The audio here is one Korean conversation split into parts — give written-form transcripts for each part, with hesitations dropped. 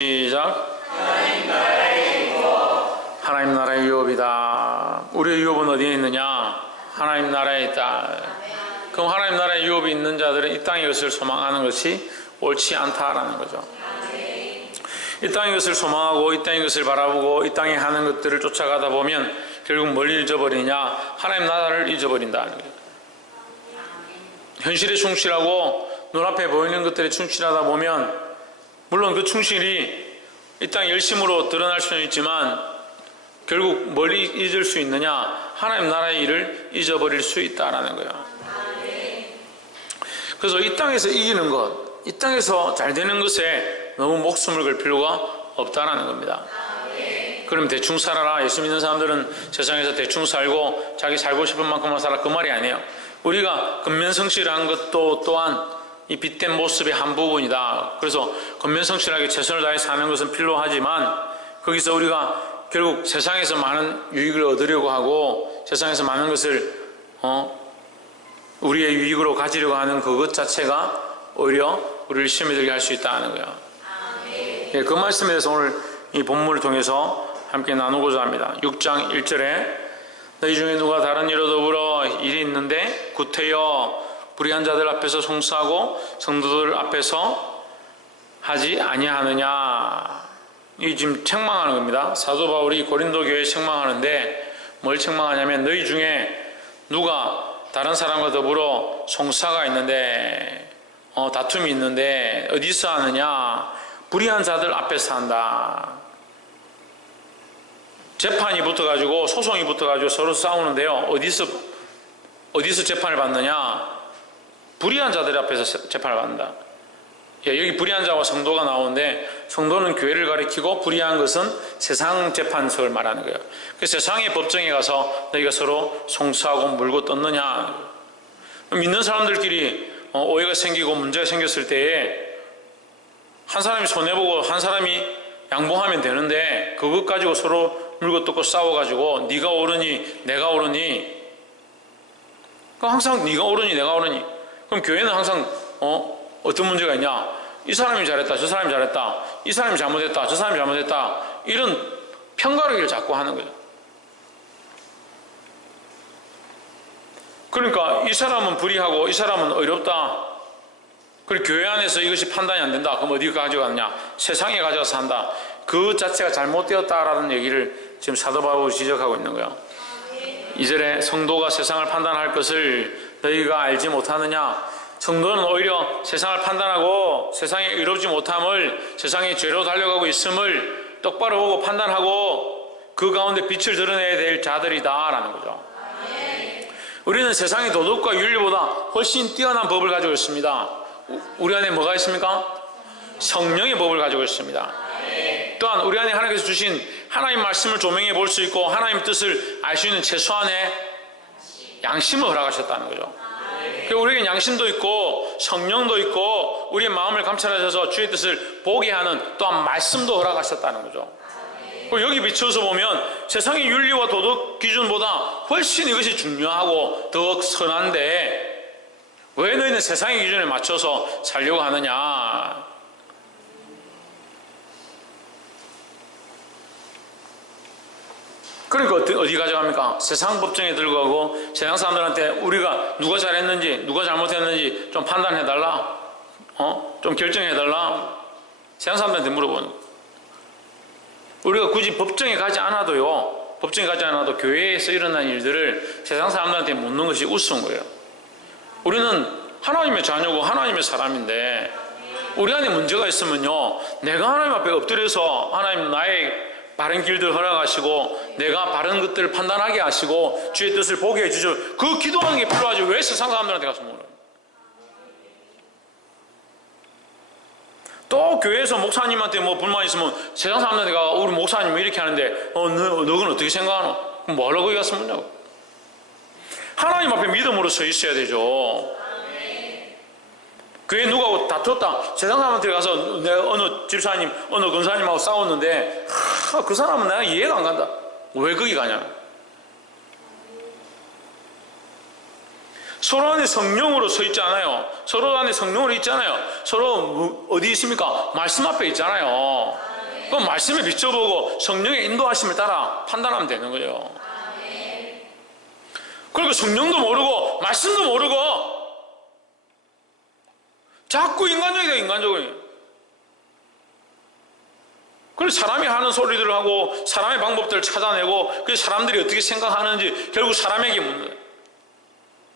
시작. 하나님 나라의 유업이다. 우리의 유업은 어디에 있느냐? 하나님 나라에 있다. 그럼 하나님 나라의 유업이 있는 자들은 이 땅의 것을 소망하는 것이 옳지 않다라는 거죠. 이 땅의 것을 소망하고 이 땅의 것을 바라보고 이 땅에 하는 것들을 쫓아가다 보면 결국 뭘 잊어버리냐? 하나님 나라를 잊어버린다는 거예요. 현실에 충실하고 눈앞에 보이는 것들에 충실하다 보면 물론 그 충실이 이 땅 열심으로 드러날 수는 있지만 결국 뭘 잊을 수 있느냐? 하나님 나라의 일을 잊어버릴 수 있다라는 거예요. 그래서 이 땅에서 이기는 것, 이 땅에서 잘 되는 것에 너무 목숨을 걸 필요가 없다라는 겁니다. 그럼 대충 살아라. 예수 믿는 사람들은 세상에서 대충 살고 자기 살고 싶은 만큼만 살아, 그 말이 아니에요. 우리가 근면성실한 것도 또한 이 빛된 모습의 한 부분이다. 그래서 근면성실하게 최선을 다해 사는 것은 필요하지만 거기서 우리가 결국 세상에서 많은 유익을 얻으려고 하고 세상에서 많은 것을 우리의 유익으로 가지려고 하는 그것 자체가 오히려 우리를 시험에 들게 할 수 있다는 거예요. 예, 그 말씀에 대해서 오늘 이 본문을 통해서 함께 나누고자 합니다. 6장 1절에 너희 중에 누가 다른 이로 더불어 일이 있는데 구태여 불의한 자들 앞에서 송사하고 성도들 앞에서 하지 아니하느냐. 이 지금 책망하는 겁니다. 사도 바울이 고린도 교회에 책망하는데 뭘 책망하냐면 너희 중에 누가 다른 사람과 더불어 송사가 있는데 다툼이 있는데 어디서 하느냐? 불의한 자들 앞에서 한다. 재판이 붙어가지고 소송이 붙어가지고 서로 싸우는데요. 어디서 재판을 받느냐? 불의한 자들 앞에서 재판을 받는다. 여기 불의한 자와 성도가 나오는데 성도는 교회를 가리키고 불의한 것은 세상 재판석을 말하는 거예요. 그래서 세상의 법정에 가서 너희가 서로 송사하고 물고 떴느냐. 믿는 사람들끼리 오해가 생기고 문제가 생겼을 때에 한 사람이 손해보고 한 사람이 양보하면 되는데 그것 가지고 서로 물고 뜯고 싸워가지고 네가 옳으니 내가 옳으니, 그럼 항상 네가 옳으니 내가 옳으니. 그럼 교회는 항상 어떤 문제가 있냐? 이 사람이 잘했다, 저 사람이 잘했다, 이 사람이 잘못했다, 저 사람이 잘못했다, 이런 편가르기를 자꾸 하는 거죠. 그러니까 이 사람은 불의하고 이 사람은 의롭다. 그리고 교회 안에서 이것이 판단이 안 된다. 그럼 어디 가져가느냐? 세상에 가져가서 한다. 그 자체가 잘못되었다라는 얘기를 지금 사도 바울이 지적하고 있는 거야. 2절에 성도가 세상을 판단할 것을 너희가 알지 못하느냐? 성도는 오히려 세상을 판단하고 세상에 의롭지 못함을, 세상에 죄로 달려가고 있음을 똑바로 보고 판단하고 그 가운데 빛을 드러내야 될 자들이다 라는 거죠. 우리는 세상의 도덕과 윤리보다 훨씬 뛰어난 법을 가지고 있습니다. 우리 안에 뭐가 있습니까? 성령의 법을 가지고 있습니다. 또한 우리 안에 하나님께서 주신 하나님 말씀을 조명해 볼 수 있고 하나님 뜻을 알 수 있는 최소한의 양심을 허락하셨다는 거죠. 우리에게 양심도 있고 성령도 있고 우리의 마음을 감찰하셔서 주의 뜻을 보게 하는 또한 말씀도 허락하셨다는 거죠. 여기 비춰서 보면 세상의 윤리와 도덕 기준보다 훨씬 이것이 중요하고 더 선한데 왜 너희는 세상의 기준에 맞춰서 살려고 하느냐? 그러니까 어디 가져갑니까? 세상 법정에 들고 가고 세상 사람들한테 우리가 누가 잘했는지 누가 잘못했는지 좀 판단해달라, 좀 결정해달라, 세상 사람들한테 물어보는 거예요. 우리가 굳이 법정에 가지 않아도요, 법정에 가지 않아도 교회에서 일어난 일들을 세상 사람들한테 묻는 것이 우스운 거예요. 우리는 하나님의 자녀고 하나님의 사람인데 우리 안에 문제가 있으면요, 내가 하나님 앞에 엎드려서 하나님 나의 바른 길들 허락하시고 내가 바른 것들을 판단하게 하시고 주의 뜻을 보게 해주죠. 그 기도하는 게 필요하지. 왜 세상 사람들한테 가서 물어요? 또 교회에서 목사님한테 뭐 불만 있으면 세상 사람들한테 가, 우리 목사님 이렇게 하는데 너는 어떻게 생각하노? 그럼 뭐하러 거기 가서 묻냐고. 하나님 앞에 믿음으로 서 있어야 되죠. 교회 누구하고 다퉜다. 세상 사람한테 가서 내가 어느 집사님, 어느 권사님하고 싸웠는데 그 사람은 내가 이해가 안 간다. 왜 거기 가냐? 서로 안에 성령으로 서 있잖아요. 서로 안에 성령으로 있잖아요. 서로 어디 있습니까? 말씀 앞에 있잖아요. 말씀에 비춰보고 성령의 인도하심을 따라 판단하면 되는 거예요. 그리고 성령도 모르고 말씀도 모르고 자꾸 인간적이다, 인간적이다. 그래서 사람이 하는 소리들을 하고 사람의 방법들을 찾아내고 그 사람들이 어떻게 생각하는지 결국 사람에게 묻는 거예요.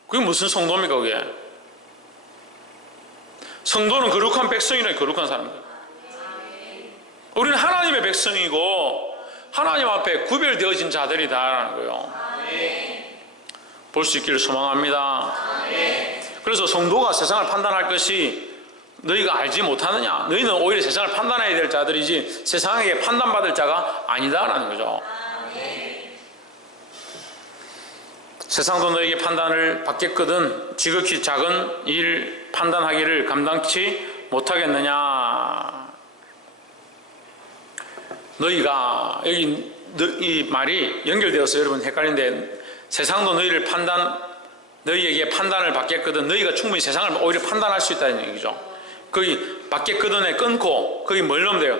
그게 무슨 성도입니까, 그게? 성도는 거룩한 백성이라, 거룩한 사람들. 우리는 하나님의 백성이고 하나님 앞에 구별되어진 자들이다라는 거예요. 볼 수 있기를 소망합니다. 그래서 성도가 세상을 판단할 것이 너희가 알지 못하느냐? 너희는 오히려 세상을 판단해야 될 자들이지 세상에게 판단받을 자가 아니다라는 거죠. 세상도 너에게 판단을 받겠거든 지극히 작은 일 판단하기를 감당치 못하겠느냐? 너희가 여기 이 말이 연결되어서 여러분 헷갈리는데, 세상도 너희에게 판단을 받겠거든 너희가 충분히 세상을 오히려 판단할 수 있다는 얘기죠. 거기 받겠거든에 끊고 거기 뭘 넣으면 돼요?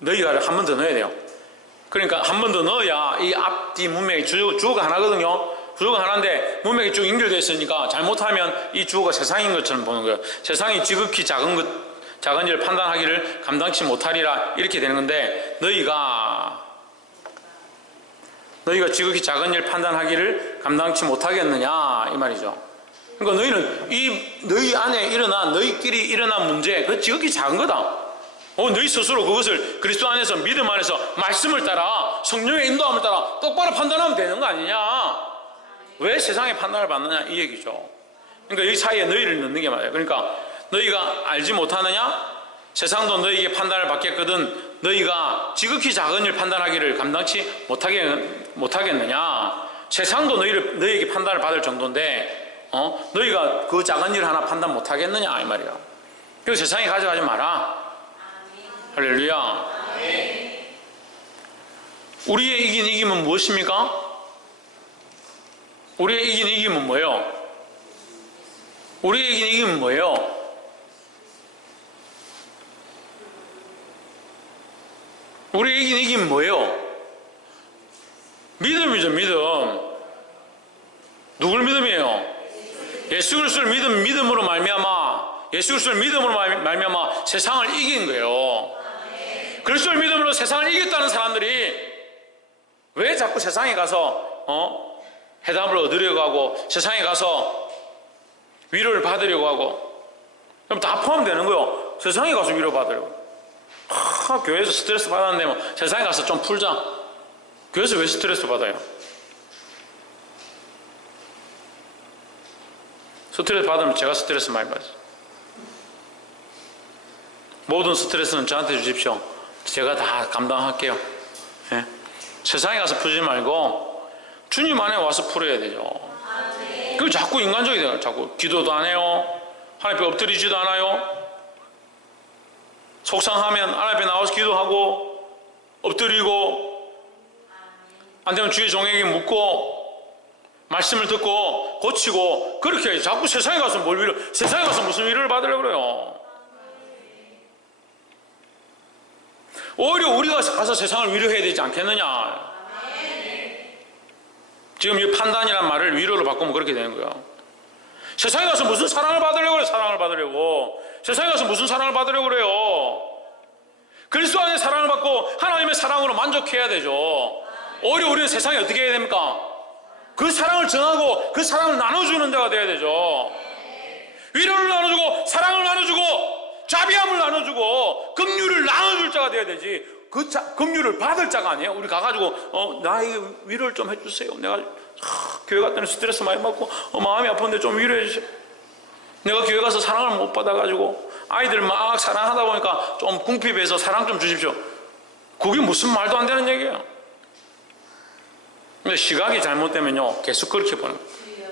너희가를 한 번 더 넣어야 돼요. 그러니까 한 번 더 넣어야 이 앞뒤 문맥이 주어가 하나거든요. 주어가 하나인데 문맥이 쭉 연결되어 있으니까 잘못하면 이 주어가 세상인 것처럼 보는 거예요. 세상이 지극히 작은 일을 판단하기를 감당치 못하리라 이렇게 되는 건데, 너희가 지극히 작은 일을 판단하기를 감당치 못하겠느냐 이 말이죠. 그러니까 너희는 너희 안에 너희끼리 일어난 문제, 그 지극히 작은 거다. 너희 스스로 그것을 그리스도 안에서 믿음 안에서 말씀을 따라 성령의 인도함을 따라 똑바로 판단하면 되는 거 아니냐? 왜 세상의 판단을 받느냐 이 얘기죠. 그러니까 여기 사이에 너희를 넣는 게 맞아요. 그러니까 너희가 알지 못하느냐? 세상도 너희에게 판단을 받겠거든 너희가 지극히 작은 일 판단하기를 감당치 못하겠느냐? 세상도 너희에게 판단을 받을 정도인데 너희가 그 작은 일 하나 판단 못하겠느냐 이 말이야. 그래서 세상에 가져가지 마라. 할렐루야. 우리의 이김은 무엇입니까? 우리의 이김은 뭐예요? 우리의 이김은 뭐예요? 우리의 이김은 뭐예요? 믿음이죠, 믿음. 누굴 믿음이에요? 예수 그리스도를 믿음으로 말미암아, 예수 그리스도를 믿음으로 말미암아 세상을 이긴 거예요. 그리스도를 믿음으로 세상을 이겼다는 사람들이 왜 자꾸 세상에 가서 해답을 얻으려고 하고 세상에 가서 위로를 받으려고 하고, 그럼 다 포함되는 거예요. 세상에 가서 위로 받으려고. 교회에서 스트레스 받았는데 뭐 세상에 가서 좀 풀자. 교회에서 왜 스트레스 받아요? 스트레스 받으면 제가 스트레스 많이 받아요. 모든 스트레스는 저한테 주십시오. 제가 다 감당할게요. 예? 세상에 가서 풀지 말고 주님 안에 와서 풀어야 되죠. 그리고 자꾸 인간적이 돼요. 자꾸 기도도 안 해요. 하나님 앞에 엎드리지도 않아요. 속상하면 하나님 앞에 나와서 기도하고 엎드리고, 안 되면 주의 종에게 묻고 말씀을 듣고 고치고 그렇게 해야지. 자꾸 세상에 가서 세상에 가서 무슨 위로를 받으려고 그래요? 오히려 우리가 가서 세상을 위로해야 되지 않겠느냐. 지금 이 판단이란 말을 위로로 바꾸면 그렇게 되는 거예요. 세상에 가서 무슨 사랑을 받으려고 그래요? 사랑을 받으려고. 세상에 가서 무슨 사랑을 받으려고 그래요? 그리스도 안에 사랑을 받고 하나님의 사랑으로 만족해야 되죠. 오히려 우리는 세상에 어떻게 해야 됩니까? 그 사랑을 전하고 그 사랑을 나눠주는 자가 돼야 되죠. 위로를 나눠주고 사랑을 나눠주고 자비함을 나눠주고 긍휼을 나눠줄 자가 돼야 되지. 긍휼을 받을 자가 아니에요. 우리 가가지고 나에게 위로를 좀 해주세요. 내가 교회 갔더니 스트레스 많이 받고 마음이 아픈데 좀 위로해 주세요. 내가 교회 가서 사랑을 못 받아가지고 아이들 막 사랑하다 보니까 좀 궁핍해서 사랑 좀 주십시오. 그게 무슨 말도 안 되는 얘기예요. 근데 시각이 잘못되면요 계속 그렇게 보는 거예요.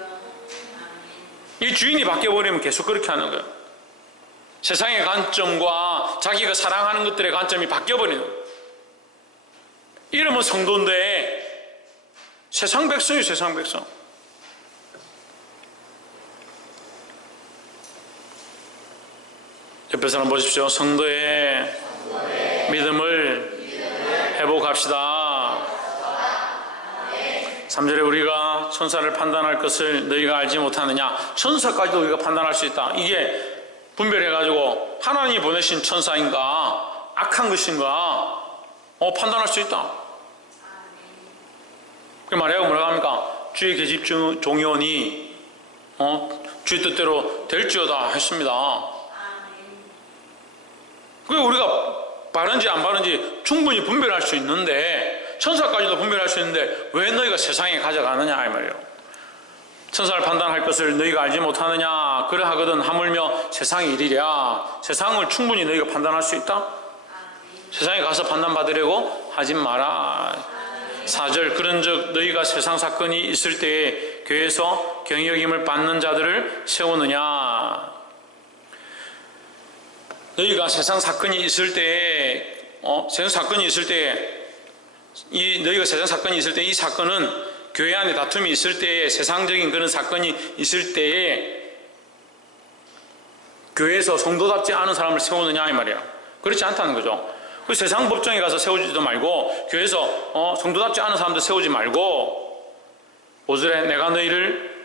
이 주인이 바뀌어버리면 계속 그렇게 하는 거예요. 세상의 관점과 자기가 사랑하는 것들의 관점이 바뀌어버리는 거예요. 이러면 성도인데 세상 백성이에요. 세상 백성. 옆에 사람 보십시오. 성도의 믿음을 회복합시다. 3절에 우리가 천사를 판단할 것을 너희가 알지 못하느냐. 천사까지도 우리가 판단할 수 있다. 이게 분별해가지고 하나님이 보내신 천사인가 악한 것인가 판단할 수 있다. 그 말이에요. 뭐라고 합니까? 주의 계집 종이오니 주의 뜻대로 될지어다 했습니다. 그게 우리가 바른지 안 바른지 충분히 분별할 수 있는데, 천사까지도 분별할 수 있는데 왜 너희가 세상에 가져가느냐 이 말이에요. 천사를 판단할 것을 너희가 알지 못하느냐. 그러하거든 하물며 세상의 일이랴. 세상을 충분히 너희가 판단할 수 있다. 세상에 가서 판단받으려고 하지 마라. 4절 그런즉 너희가 세상 사건이 있을 때에 교회에서 경영임을 받는 자들을 세우느냐. 너희가 세상 사건이 있을 때에 세상 사건이 있을 때에 너희가 세상 사건이 있을 때 이 사건은 교회 안에 다툼이 있을 때에 세상적인 그런 사건이 있을 때에 교회에서 성도답지 않은 사람을 세우느냐 이 말이에요. 그렇지 않다는 거죠. 그 세상 법정에 가서 세우지도 말고 교회에서 성도답지 않은 사람들 세우지 말고 5절에 내가 너희를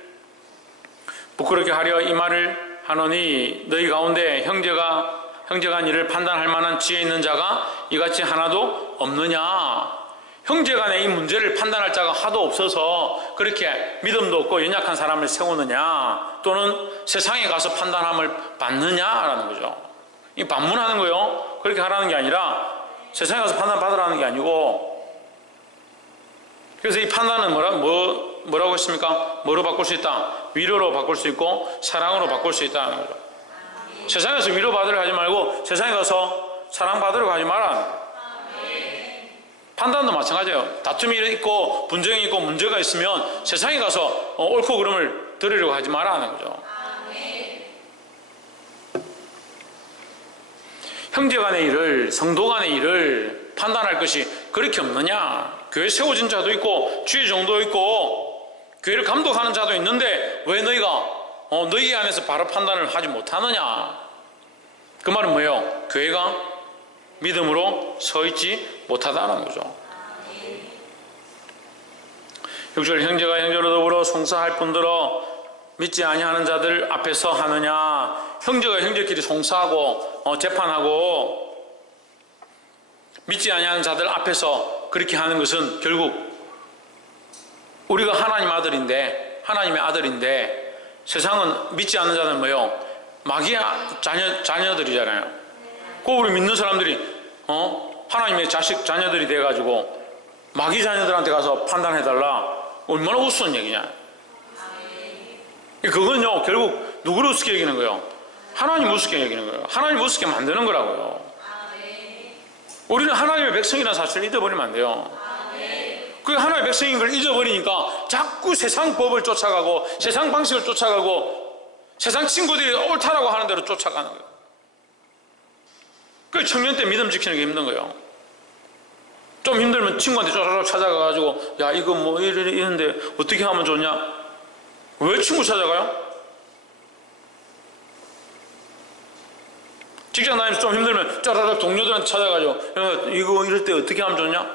부끄럽게 하려 이 말을 하노니 너희 가운데 형제가 한 일을 판단할 만한 지혜 있는 자가 이같이 하나도 없느냐. 형제간에 이 문제를 판단할 자가 하도 없어서 그렇게 믿음도 없고 연약한 사람을 세우느냐, 또는 세상에 가서 판단함을 받느냐라는 거죠. 이 반문하는 거요. 그렇게 하라는 게 아니라 세상에 가서 판단 받으라는 게 아니고, 그래서 이 판단은 뭐라고 했습니까? 뭐로 바꿀 수 있다? 위로로 바꿀 수 있고 사랑으로 바꿀 수 있다는 거죠. 세상에서 위로받으려 하지 말고 세상에 가서 사랑받으려 하지 마라. 판단도 마찬가지예요. 다툼이 있고 분쟁이 있고 문제가 있으면 세상에 가서 옳고 그름을 들으려고 하지 마라는 거죠. 형제 간의 일을, 성도 간의 일을 판단할 것이 그렇게 없느냐. 교회 세워진 자도 있고 주의 정도 있고 교회를 감독하는 자도 있는데 왜 너희가 너희 안에서 바로 판단을 하지 못하느냐. 그 말은 뭐예요? 교회가 믿음으로 서 있지 못하다는 거죠. 6절 형제가 형제로 더불어 송사할 뿐더러 믿지 아니하는 자들 앞에서 하느냐. 형제가 형제끼리 송사하고 재판하고 믿지 아니하는 자들 앞에서 그렇게 하는 것은 결국 우리가 하나님 아들인데, 하나님의 아들인데, 세상은 믿지 않는 자들은 뭐예요? 마귀의 자녀들이잖아요. 꼭 우리 믿는 사람들이 하나님의 자녀들이 돼가지고 마귀 자녀들한테 가서 판단해달라. 얼마나 우스운 얘기냐. 그건요 결국 누구를 우습게 여기는 거예요? 하나님 우습게 여기는 거예요. 하나님 우습게 만드는 거라고요. 우리는 하나님의 백성이라는 사실을 잊어버리면 안 돼요. 그 하나님의 백성인 걸 잊어버리니까 자꾸 세상 법을 쫓아가고 세상 방식을 쫓아가고 세상 친구들이 옳다라고 하는 대로 쫓아가는 거예요. 그 청년 때 믿음 지키는 게 힘든 거예요. 좀 힘들면 친구한테 쪼쪼쪼 찾아가가지고 야 이거 뭐 이런데 어떻게 하면 좋냐. 왜 친구 찾아가요? 직장 다니면서 좀 힘들면 쪼쪼쪼 동료들한테 찾아가죠. 야 이거 이럴 때 어떻게 하면 좋냐.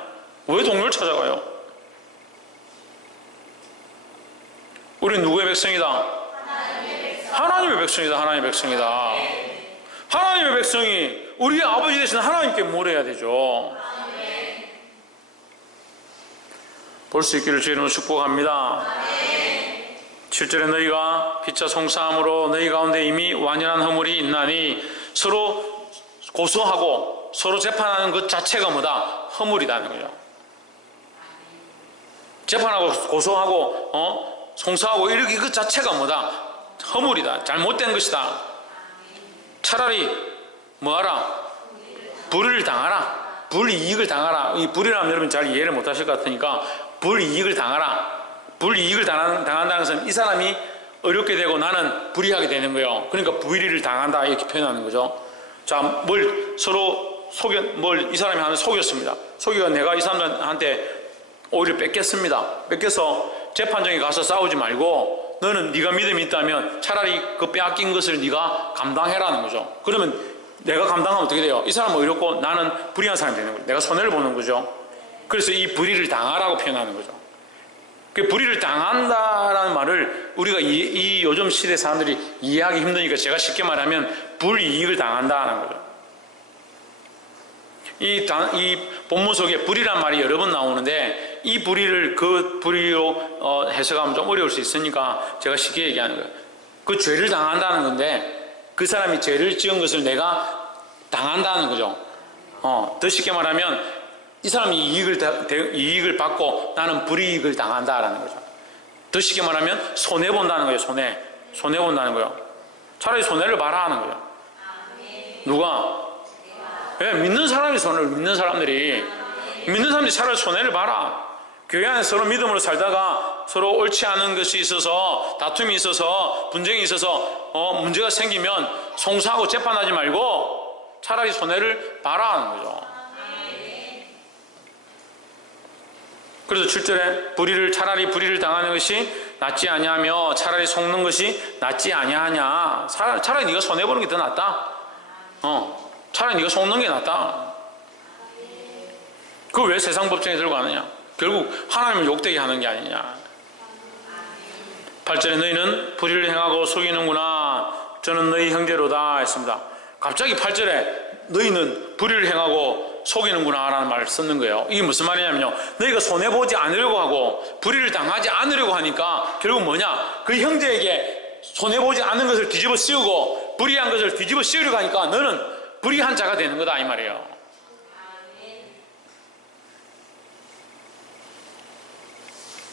왜 동료를 찾아가요? 우리 누구의 백성이다? 하나님의 백성이다. 하나님의 백성이다. 하나님의 백성이 우리의 아버지 되신 하나님께 뭘 해야 되죠? 볼 수 있기를 주의 이름으로 축복합니다. 7절에 너희가 피차 송사함으로 너희 가운데 이미 완연한 허물이 있나니. 서로 고소하고 서로 재판하는 것 자체가 뭐다? 허물이다는 거죠. 재판하고 고소하고 송사하고 이렇게 그 자체가 뭐다? 허물이다. 잘못된 것이다. 차라리 뭐하라? 불의를 당하라. 불이익을 당하라. 이 불이라면 여러분 잘 이해를 못하실 것 같으니까 불이익을 당하라. 불이익을 당한다는 것은 이 사람이 어렵게 되고 나는 불이하게 되는 거예요. 그러니까 불의를 당한다 이렇게 표현하는 거죠. 자, 이 사람이 하나 속였습니다. 속여 내가 이 사람한테 오히려 뺏겼습니다. 뺏겨서 재판정에 가서 싸우지 말고 너는 네가 믿음이 있다면 차라리 그 빼앗긴 것을 네가 감당해라는 거죠. 그러면 내가 감당하면 어떻게 돼요? 이 사람은 의롭고 나는 불의한 사람이 되는 거죠. 내가 손해를 보는 거죠. 그래서 이 불의를 당하라고 표현하는 거죠. 그 불의를 당한다라는 말을 우리가 이 요즘 시대 사람들이 이해하기 힘드니까 제가 쉽게 말하면 불이익을 당한다는 거죠. 이 본문 속에 불의란 말이 여러 번 나오는데 이 불의를 그 불의로 해석하면 좀 어려울 수 있으니까 제가 쉽게 얘기하는 거예요. 그 죄를 당한다는 건데 그 사람이 죄를 지은 것을 내가 당한다는 거죠. 더 쉽게 말하면 이 사람이 이익을 받고 나는 불이익을 당한다라는 거죠. 더 쉽게 말하면 손해본다는 거예요. 손해본다는 거예요. 차라리 손해를 봐라 하는 거예요. 누가? 왜? 믿는 사람이 손해를, 믿는 사람들이 차라리 손해를 봐라. 교회 안에서 서로 믿음으로 살다가 서로 옳지 않은 것이 있어서 다툼이 있어서 분쟁이 있어서 문제가 생기면 송사하고 재판하지 말고 차라리 손해를 봐라 하는 거죠. 그래서 7절에 차라리 불의를 당하는 것이 낫지 아니하며 차라리 속는 것이 낫지 아니하냐. 차라리 네가 손해보는 게 더 낫다. 차라리 네가 속는 게 낫다. 그걸 왜 세상 법정에 들고 가느냐. 결국 하나님을 욕되게 하는 게 아니냐. 8절에 너희는 불의를 행하고 속이는구나. 저는 너희 형제로다 했습니다. 갑자기 8절에 너희는 불의를 행하고 속이는구나 라는 말을 쓰는 거예요. 이게 무슨 말이냐면요, 너희가 손해보지 않으려고 하고 불의를 당하지 않으려고 하니까 결국 뭐냐, 그 형제에게 손해보지 않는 것을 뒤집어 씌우고 불의한 것을 뒤집어 씌우려고 하니까 너는 불의한 자가 되는 거다 이 말이에요.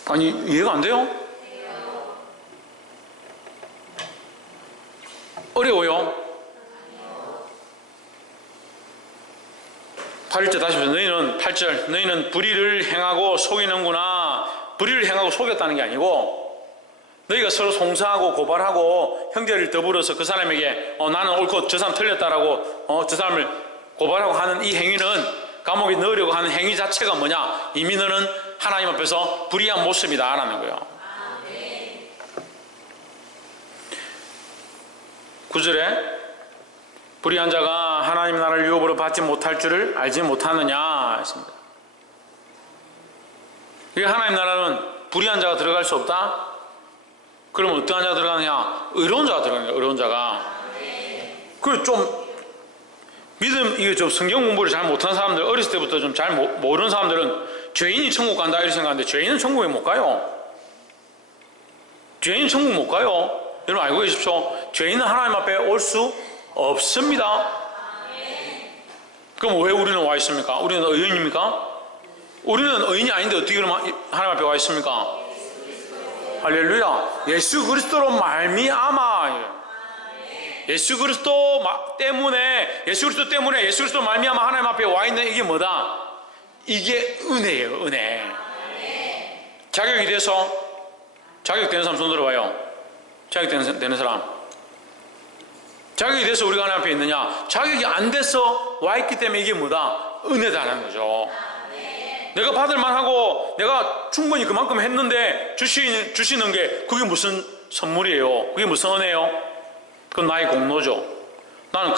아니 이해가 안 돼요? 어려워요? 8절 다시 보세요. 너희는 8절 너희는 불의를 행하고 속이는구나. 불의를 행하고 속였다는 게 아니고 너희가 서로 송사하고 고발하고 형제를 더불어서 그 사람에게 나는 옳고 저 사람 틀렸다라고 저 사람을 고발하고 하는 이 행위는 감옥에 넣으려고 하는 행위 자체가 뭐냐, 이미 너는 하나님 앞에서 불의한 모습이다 라는 거예요. 9절에 불의한 자가 하나님 나라를 유업으로 받지 못할 줄을 알지 못하느냐 했습니다. 하나님 나라는 불의한 자가 들어갈 수 없다? 그러면 어떠한 자가 들어가느냐? 의로운 자가 들어가는 거예요. 의로운 자가. 그리고 좀 이게 좀 성경 공부를 잘 못하는 사람들, 어렸을 때부터 좀 잘 모르는 사람들은 죄인이 천국 간다 이렇게 생각하는데 죄인은 천국에 못 가요. 죄인은 천국 못 가요. 여러분 알고 계십시오. 죄인은 하나님 앞에 올 수 없습니다. 그럼 왜 우리는 와 있습니까? 우리는 의인입니까? 우리는 의인이 아닌데 어떻게 그럼 하나님 앞에 와 있습니까? 할렐루야. 예수 그리스도로 말미암아. 예수 그리스도 때문에 예수 그리스도 말미암아 하나님 앞에 와 있는 이게 뭐다? 이게 은혜예요. 은혜. 자격이 돼서 자격되는 사람 손 들어봐요. 자격되는 사람. 자격이 돼서 우리가 하나님 앞에 있느냐? 자격이 안 돼서 와 있기 때문에 이게 뭐다? 은혜다라는 거죠. 내가 받을 만하고 내가 충분히 그만큼 했는데 주시는 게 그게 무슨 선물이에요? 그게 무슨 은혜예요? 그건 나의 공로죠. 나는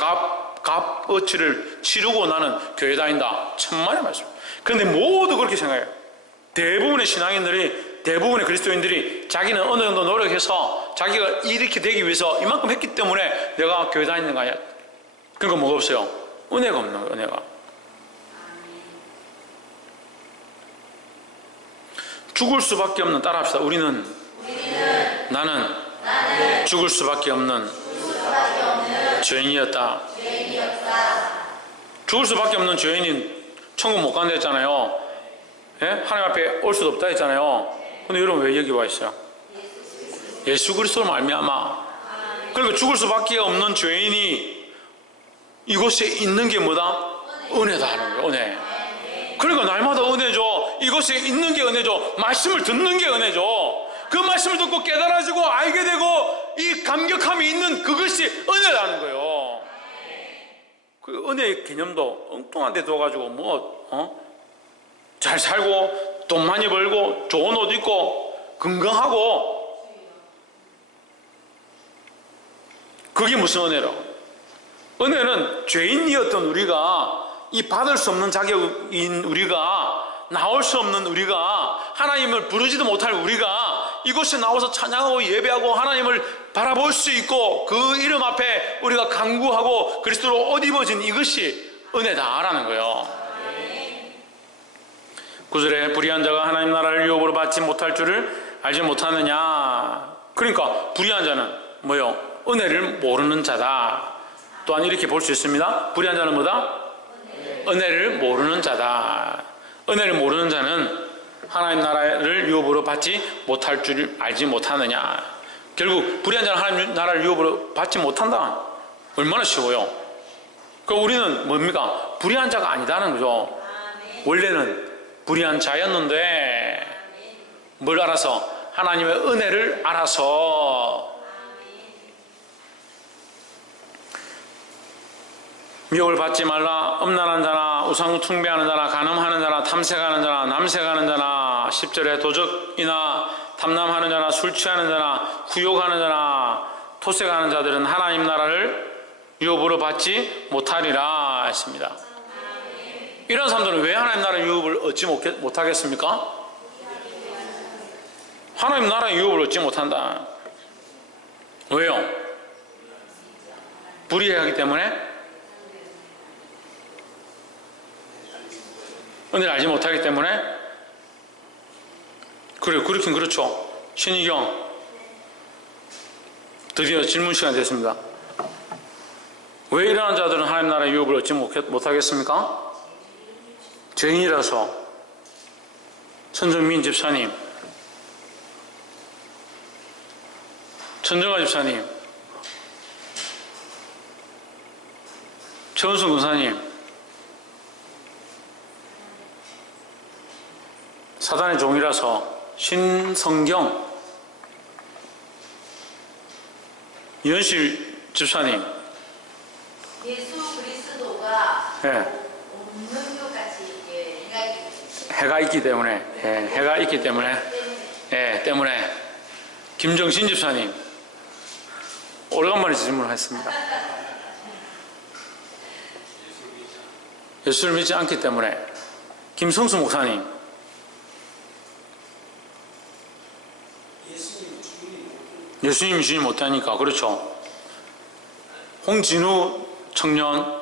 값어치를 치르고 나는 교회 다닌다. 천만의 말씀. 그런데 모두 그렇게 생각해요. 대부분의 신앙인들이, 대부분의 그리스도인들이 자기는 어느 정도 노력해서 자기가 이렇게 되기 위해서 이만큼 했기 때문에 내가 교회 다니는 거 아니야. 그러니까 뭐가 없어요? 은혜가 없는 거예요. 은혜가. 죽을 수밖에 없는, 따라합시다. 나는 죽을 수밖에 없는 죄인이었다. 죽을 수밖에 없는 죄인이 천국 못 간다 했잖아요. 예? 하나님 앞에 올 수도 없다 했잖아요. 근데 여러분 왜 여기 와 있어요? 예수 그리스도로 말미암아. 그러니까 죽을 수밖에 없는 죄인이 이곳에 있는 게 뭐다? 은혜다 하는 거예요. 은혜. 그러니까 날마다 은혜죠. 이곳에 있는 게 은혜죠. 말씀을 듣는 게 은혜죠. 그 말씀을 듣고 깨달아지고 알게 되고 이 감격함이 있는 그것이 은혜라는 거예요. 그 은혜의 개념도 엉뚱한 데 둬가지고 잘 살고 돈 많이 벌고 좋은 옷 입고 건강하고 그게 무슨 은혜라고? 은혜는 죄인이었던 우리가, 이 받을 수 없는 자격인 우리가, 나올 수 없는 우리가, 하나님을 부르지도 못할 우리가 이곳에 나와서 찬양하고 예배하고 하나님을 바라볼 수 있고 그 이름 앞에 우리가 간구하고 그리스도로 옷 입어진 이것이 은혜다라는 거예요. 9절에 불의한 자가 하나님 나라를 유업으로 받지 못할 줄을 알지 못하느냐. 그러니까 불의한 자는 뭐요? 은혜를 모르는 자다. 또한 이렇게 볼 수 있습니다. 불의한 자는 뭐다? 은혜를 모르는 자다. 은혜를 모르는 자는 하나님 나라를 유업으로 받지 못할 줄 알지 못하느냐. 결국 불의한 자는 하나님 나라를 유업으로 받지 못한다. 얼마나 쉬워요. 그러니까 우리는 뭡니까? 불의한 자가 아니다는 거죠. 원래는 불의한 자였는데 뭘 알아서? 하나님의 은혜를 알아서. 미혹을 받지 말라. 음란한 자나 우상 숭배하는 자나 간음하는 자나 탐색하는 자나 남색하는 자나 10절에 도적이나 탐남하는 자나 술 취하는 자나 구욕하는 자나 토색하는 자들은 하나님 나라를 유업으로 받지 못하리라 했습니다. 이런 사람들은 왜 하나님 나라의 유업을 얻지 못하겠습니까? 하나님 나라의 유업을 얻지 못한다. 왜요? 불의하기 때문에? 은혜를 알지 못하기 때문에? 그래요. 그렇긴 그렇죠. 신희경, 드디어 질문 시간 됐습니다. 왜 이러한 자들은 하나님 나라의 유업을 얻지 못하겠습니까? 죄인이라서. 천정민 집사님, 천정아 집사님, 최원순 군사님, 사단의 종이라서. 신성경, 이현실 집사님, 예수 그리스도가 없는 것 같이 해가 있기 때문에, 해가 있기 때문에, 때문에. 김정신 집사님, 오래간만에 질문을 했습니다. 예수를 믿지 않기 때문에. 김성수 목사님, 예수님이 주님 못하니까. 그렇죠. 홍진우 청년,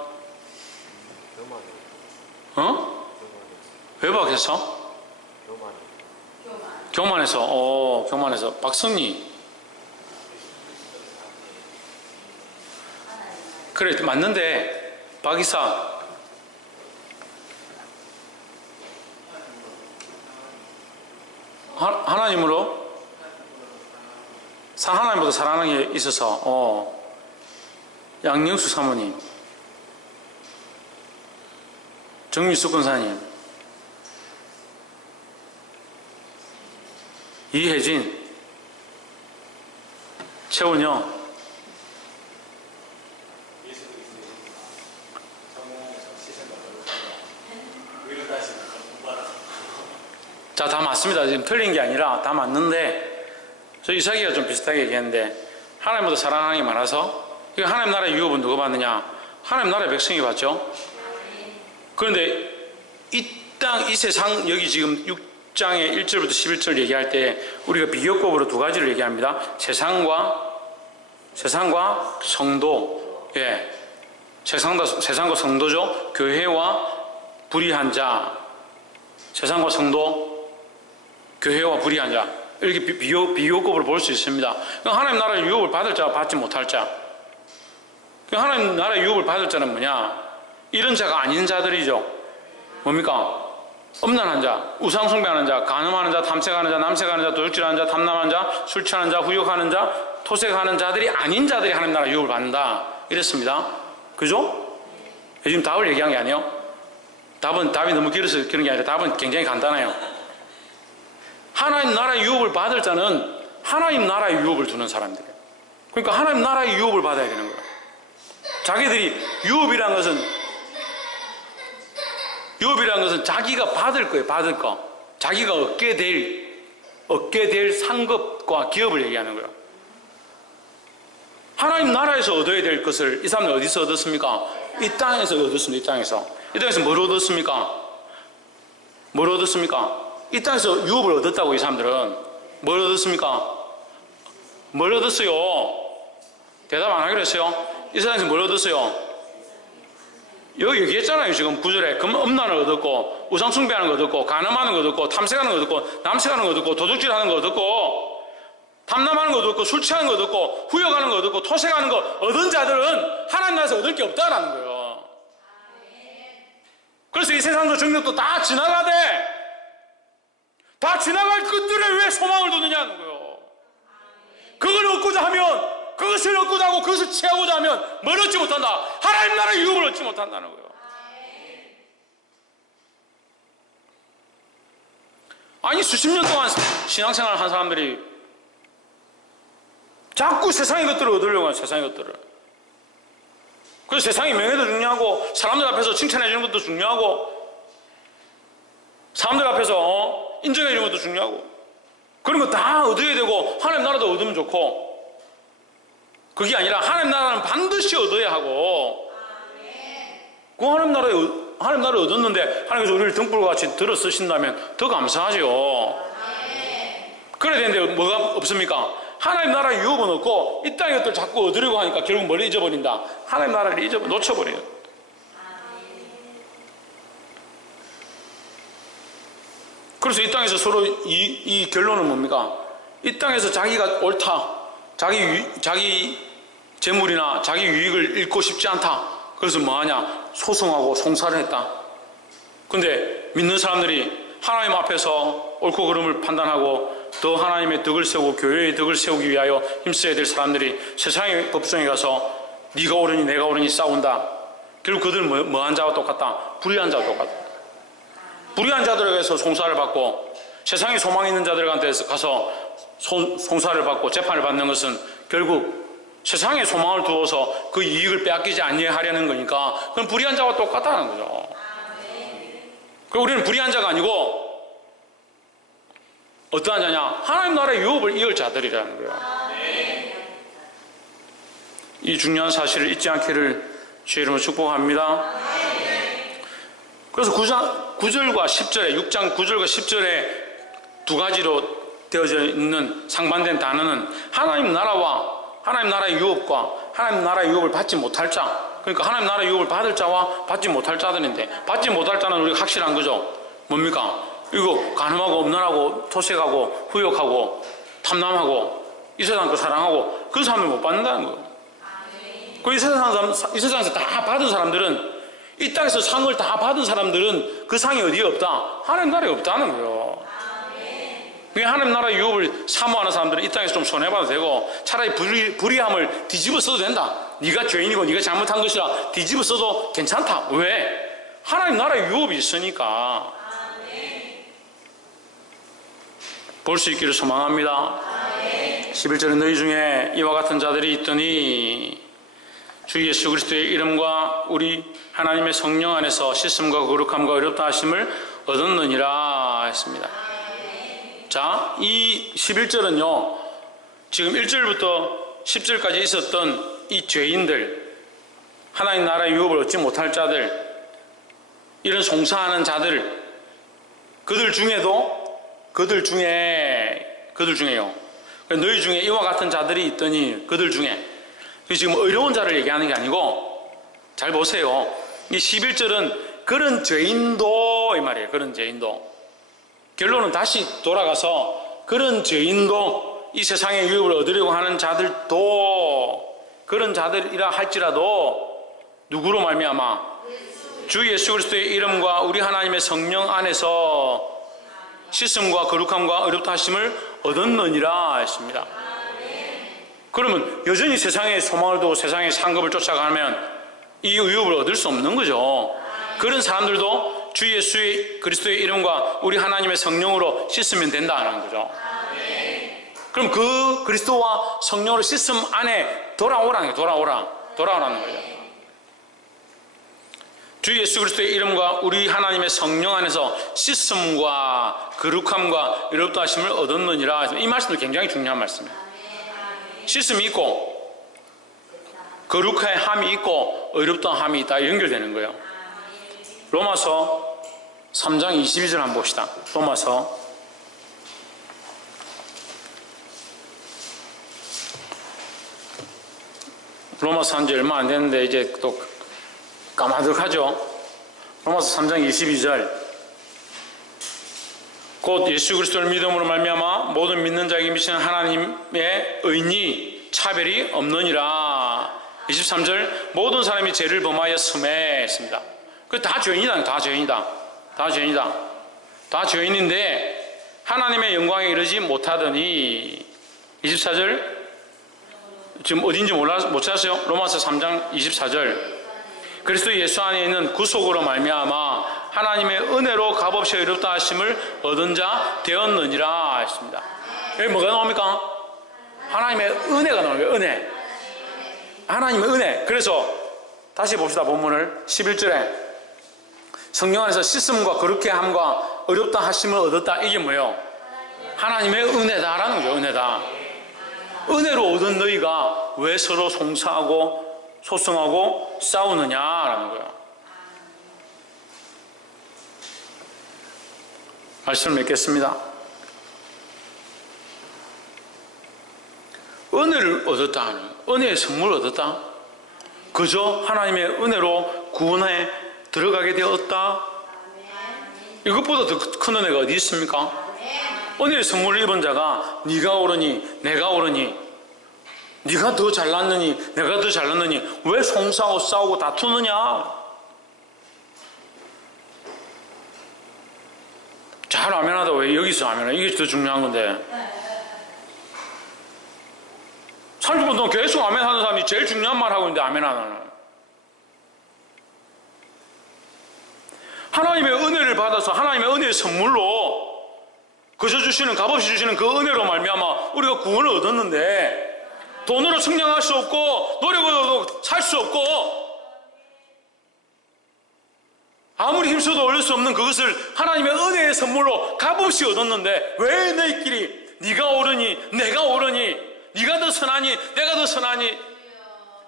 외박에서? 교만에서. 교만에서. 박성리, 그래 맞는데. 박이사, 하나님으로 하나님보다 사랑하는 게 있어서. 양영수 사모님, 정미숙 권사님, 이혜진, 최은영, 자, 다 맞습니다. 지금 틀린 게 아니라 다 맞는데, 저 이삭이가 좀 비슷하게 얘기했는데, 하나님보다 사랑하는 게 많아서. 하나님 나라의 유업은 누가 받느냐? 하나님 나라의 백성이 받죠. 그런데 이 땅, 이 세상, 여기 지금 6장의 1절부터 11절 얘기할 때 우리가 비교급으로 두 가지를 얘기합니다. 세상과 성도. 세상과 성도죠. 교회와 불의한 자. 세상과 성도, 교회와 불의한 자. 이렇게 비교급으로 볼 수 있습니다. 하나님 나라의 유업을 받을 자와 받지 못할 자. 하나님 나라의 유업을 받을 자는 뭐냐? 이런 자가 아닌 자들이죠. 뭡니까? 음란한 자, 우상 숭배하는 자, 간음하는 자, 탐색하는 자, 남색하는 자, 도둑질하는 자, 탐남하는 자, 술 취하는 자, 후욕하는 자, 토색하는 자들이 아닌 자들이 하나님 나라 유업을 받는다. 이랬습니다. 그죠? 지금 답을 얘기한 게 아니에요. 답이 너무 길어서 그런 게 아니라 답은 굉장히 간단해요. 하나님 나라의 유업을 받을 자는 하나님 나라의 유업을 두는 사람들이에요. 그러니까 하나님 나라의 유업을 받아야 되는 거예요. 자기들이 유업이라는 것은 자기가 받을 거예요. 받을 거. 자기가 얻게 될 상급과 기업을 얘기하는 거예요. 하나님 나라에서 얻어야 될 것을 이 사람들 어디서 얻었습니까? 이 땅에서 얻었습니다. 이 땅에서. 이 땅에서 뭘 얻었습니까? 뭘 얻었습니까? 이 땅에서 유업을 얻었다고. 이 사람들은 뭘 얻었습니까? 뭘 얻었어요? 대답 안 하기로 했어요. 이 세상에서 뭘 얻었어요? 여기 얘기했잖아요. 지금 9절에 음란을 얻었고, 우상 숭배하는 거 얻었고, 간음하는 거 얻었고, 탐색하는 거 얻었고, 남색하는 거 얻었고, 도둑질하는 거 얻었고, 탐남하는 거 얻었고, 술 취하는 거 얻었고, 후욕하는 거 얻었고, 토색하는 거 얻은 자들은 하나님 나라에서 얻을 게 없다라는 거예요. 그래서 이 세상도 정력도 다 지나가되, 다 지나갈 것들에 왜 소망을 두느냐는 거예요. 그걸 얻고자 하면, 그것을 얻고자 하고 그것을 취하고자 하면 뭘 얻지 못한다? 하나님 나라의 유업을 얻지 못한다는 거예요. 아니 수십 년 동안 신앙생활을 한 사람들이 자꾸 세상의 것들을 얻으려고 하는 세상의 것들을. 그래서 세상의 명예도 중요하고 사람들 앞에서 칭찬해 주는 것도 중요하고 사람들 앞에서 인정해 주는 것도 중요하고 그런 거 다 얻어야 되고 하나님 나라도 얻으면 좋고 그게 아니라 하나님 나라는 반드시 얻어야 하고 그 하나님 나라를 얻었는데 하나님께서 우리를 등불과 같이 들어 쓰신다면 더 감사하죠. 그래야 되는데 뭐가 없습니까? 하나님 나라의 유업은 없고 이 땅의 것들 자꾸 얻으려고 하니까 결국 뭘 잊어버린다? 하나님 나라를 놓쳐버려요. 그래서 이 땅에서 서로 이 결론은 뭡니까? 이 땅에서 자기가 옳다. 자기 재물이나 자기 유익을 잃고 싶지 않다. 그래서 뭐하냐? 소송하고 송사를 했다. 근데 믿는 사람들이 하나님 앞에서 옳고 그름을 판단하고 더 하나님의 덕을 세우고 교회의 덕을 세우기 위하여 힘써야 될 사람들이 세상의 법정에 가서 네가 옳으니 내가 옳으니 싸운다. 결국 그들 뭐한 자와 똑같다? 불의한 자와 똑같다. 불의한 자들에게서 송사를 받고 세상에 소망 있는 자들한테 가서 송사를 받고 재판을 받는 것은 결국 세상에 소망을 두어서 그 이익을 빼앗기지 아니하려는 거니까 그건 불의한 자와 똑같다는 거죠. 그리고 우리는 불의한 자가 아니고 어떠한 자냐? 하나님 나라의 유업을 이을 자들이라는 거예요. 이 중요한 사실을 잊지 않기를 주의 이름으로 축복합니다. 그래서 9절과 10절에 6장 9절과 10절에 두 가지로 되어져 있는 상반된 단어는 하나님 나라의 유업과 하나님 나라의 유업을 받지 못할 자, 그러니까 하나님 나라의 유업을 받을 자와 받지 못할 자들인데 받지 못할 자는 우리가 확실한 거죠. 뭡니까? 이거 간음하고 음란하고 토색하고 후욕하고 탐남하고 이 세상 거 사랑하고 그 사람을 못 받는다는 거예요. 이 세상에서 다 받은 사람들은 이 땅에서 상을 다 받은 사람들은 그 상이 어디에 없다? 하나님 나라에 없다는 거예요. 하나님 나라의 유업을 사모하는 사람들은 이 땅에서 좀 손해봐도 되고 차라리 불의함을 뒤집어 써도 된다. 네가 죄인이고 네가 잘못한 것이라 뒤집어 써도 괜찮다. 왜? 하나님 나라의 유업이 있으니까. 볼 수 있기를 소망합니다. 11절에 너희 중에 이와 같은 자들이 있더니 주 예수 그리스도의 이름과 우리 하나님의 성령 안에서 씻음과 거룩함과 의롭다 하심을 얻었느니라 했습니다. 자, 이 11절은요 지금 1절부터 10절까지 있었던 이 죄인들, 하나님 나라의 유업을 얻지 못할 자들, 이런 송사하는 자들, 그들 중에요 너희 중에 이와 같은 자들이 있더니 그들 중에 지금 어려운 자를 얘기하는 게 아니고 잘 보세요. 이 11절은 그런 죄인도 이 말이에요. 그런 죄인도. 결론은 다시 돌아가서 그런 죄인도 이 세상의 유업을 얻으려고 하는 자들도 그런 자들이라 할지라도 누구로 말미암아? 주 예수 그리스도의 이름과 우리 하나님의 성령 안에서 씻음과 거룩함과 의롭다 하심을 얻었느니라 했습니다. 그러면 여전히 세상에 소망을 두고 세상의 상급을 쫓아가면 이 유업을 얻을 수 없는 거죠. 그런 사람들도 주 예수의 그리스도의 이름과 우리 하나님의 성령으로 씻으면 된다는 거죠. 그럼 그 그리스도와 성령으로 씻음 안에 돌아오라는 거예요. 돌아오라는 거예요. 주 예수 그리스도의 이름과 우리 하나님의 성령 안에서 씻음과 거룩함과 의롭다 하심을 얻었느니라. 이 말씀도 굉장히 중요한 말씀이에요. 씻음이 있고 거룩한 함이 있고 어렵던 함이 있다 연결되는 거예요. 로마서 3장 22절 한번 봅시다. 로마서 3장 얼마 안 됐는데 이제 또 까마득하죠. 로마서 3장 22절 곧 예수 그리스도를 믿음으로 말미암아 모든 믿는 자에게 미치는 하나님의 의니 차별이 없느니라. 23절 모든 사람이 죄를 범하였음에 했습니다. 그 다 죄인이다. 다 죄인인데 하나님의 영광에 이르지 못하더니 24절 지금 어딘지 못 찾았어요? 로마서 3장 24절 그리스도 예수 안에 있는 구속으로 말미암아 하나님의 은혜로 값없이 의롭다 하심을 얻은 자 되었느니라 했습니다. 여기 뭐가 나옵니까? 하나님의 은혜가 나옵니다. 은혜. 하나님의 은혜. 그래서 다시 봅시다. 본문을 11절에 성령 안에서 씻음과 거룩게 함과 어렵다 하심을 얻었다. 이게 뭐예요? 하나님의 은혜다라는 거죠. 은혜다. 은혜로 얻은 너희가 왜 서로 송사하고 소송하고 싸우느냐라는 거예요. 말씀을 맺겠습니다. 은혜를 얻었다 하는 은혜의 선물을 얻었다. 그저 하나님의 은혜로 구원에 들어가게 되었다. 이것보다 더 큰 은혜가 어디 있습니까? 은혜의 선물을 입은 자가 네가 옳으니 내가 옳으니 네가 더 잘났느니 내가 더 잘났느니 왜 송사하고 싸우고 다투느냐. 잘 아멘하다. 왜 여기서 아멘하? 이게 더 중요한 건데 30분 동안 계속 아멘하는 사람이 제일 중요한 말 하고 있는데 아멘하는 하나님의 은혜를 받아서 하나님의 은혜의 선물로 그저 주시는 값없이 주시는 그 은혜로 말미암아 우리가 구원을 얻었는데 돈으로 측량할 수 없고 노력으로도 살 수 없고 아무리 힘써도 얻을 수 없는 그것을 하나님의 은혜의 선물로 값없이 얻었는데 왜 너희끼리 네가 옳으니 내가 옳으니 네가 더 선하니 내가 더 선하니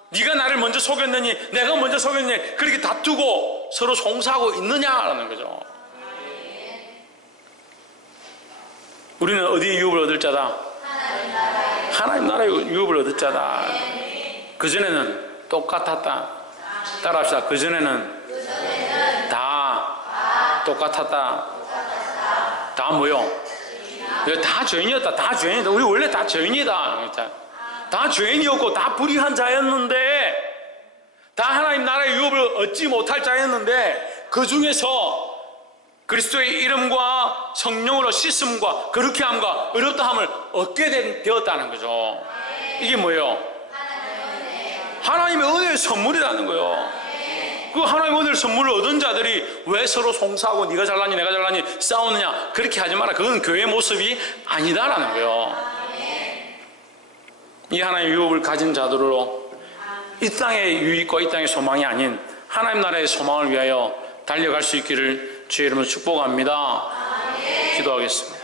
네가 나를 먼저 속였느니 내가 먼저 속였느니 그렇게 다투고 서로 송사하고 있느냐라는 거죠. 우리는 어디에 유업을 얻을 자다? 하나님 나라의 유업을 얻을 자다. 그전에는 똑같았다. 따라합시다. 그전에는 다 똑같았다. 다 뭐요? 다 죄인이었다. 다 죄인이다. 우리 원래 다 죄인이다. 다 죄인이었고 다 불의한 자였는데 다 하나님 나라의 유업을 얻지 못할 자였는데 그 중에서 그리스도의 이름과 성령으로 씻음과 거룩게 함과 의롭다함을 얻게 되었다는 거죠. 이게 뭐예요? 하나님의 은혜의 선물이라는 거예요. 그 하나님의 은혜의 선물을 얻은 자들이 왜 서로 송사하고 네가 잘나니 내가 잘나니 싸우느냐 그렇게 하지 마라. 그건 교회의 모습이 아니다라는 거예요. 이 하나님의 유업을 가진 자들로 이 땅의 유익과 이 땅의 소망이 아닌 하나님 나라의 소망을 위하여 달려갈 수 있기를 주의 이름으로 축복합니다. 기도하겠습니다.